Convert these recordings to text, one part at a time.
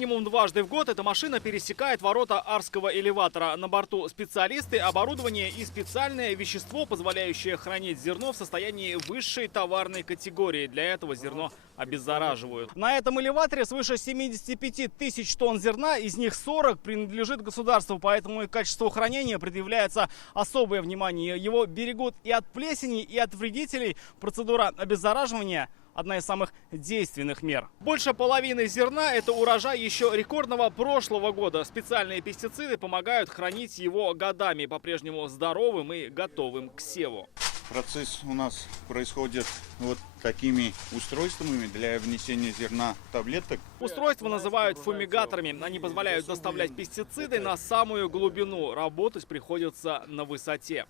минимум дважды в год эта машина пересекает ворота Арского элеватора. На борту специалисты, оборудование и специальное вещество, позволяющее хранить зерно в состоянии высшей товарной категории. Для этого зерно обеззараживают. На этом элеваторе свыше 75 тысяч тонн зерна, из них 40 принадлежит государству, поэтому и качеству хранения предъявляется особое внимание. Его берегут и от плесени, и от вредителей. Процедура обеззараживания – одна из самых действенных мер. Больше половины зерна – это урожай еще рекордного прошлого года. Специальные пестициды помогают хранить его годами, по-прежнему здоровым и готовым к севу. Процесс у нас происходит вот такими устройствами для внесения зерна в таблеток. Устройства называют фумигаторами. Они позволяют доставлять пестициды на самую глубину. Работать приходится на высоте.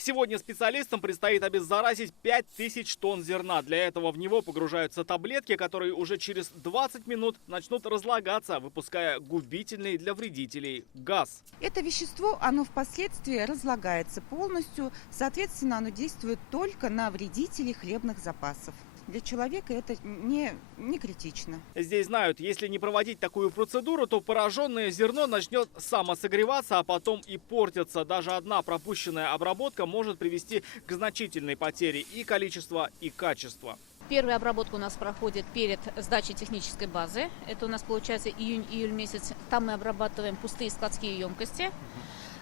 Сегодня специалистам предстоит обеззаразить 5000 тонн зерна. Для этого в него погружаются таблетки, которые уже через 20 минут начнут разлагаться, выпуская губительный для вредителей газ. Это вещество, оно впоследствии разлагается полностью, соответственно, оно действует только на вредителей хлебных запасов. Для человека это не критично. Здесь знают, если не проводить такую процедуру, то пораженное зерно начнет самосогреваться, а потом и портиться. Даже одна пропущенная обработка может привести к значительной потере и количества, и качества. Первая обработка у нас проходит перед сдачей технической базы. Это у нас получается июнь-июль месяц. Там мы обрабатываем пустые складские емкости.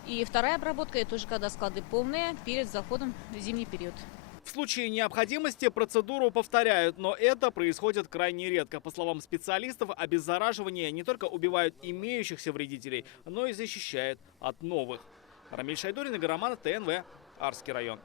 И вторая обработка – это уже когда склады полные, перед заходом в зимний период. В случае необходимости процедуру повторяют, но это происходит крайне редко. По словам специалистов, обеззараживание не только убивает имеющихся вредителей, но и защищает от новых. Рамиль Шайдурин, Игорь Романов, ТНВ, Арский район.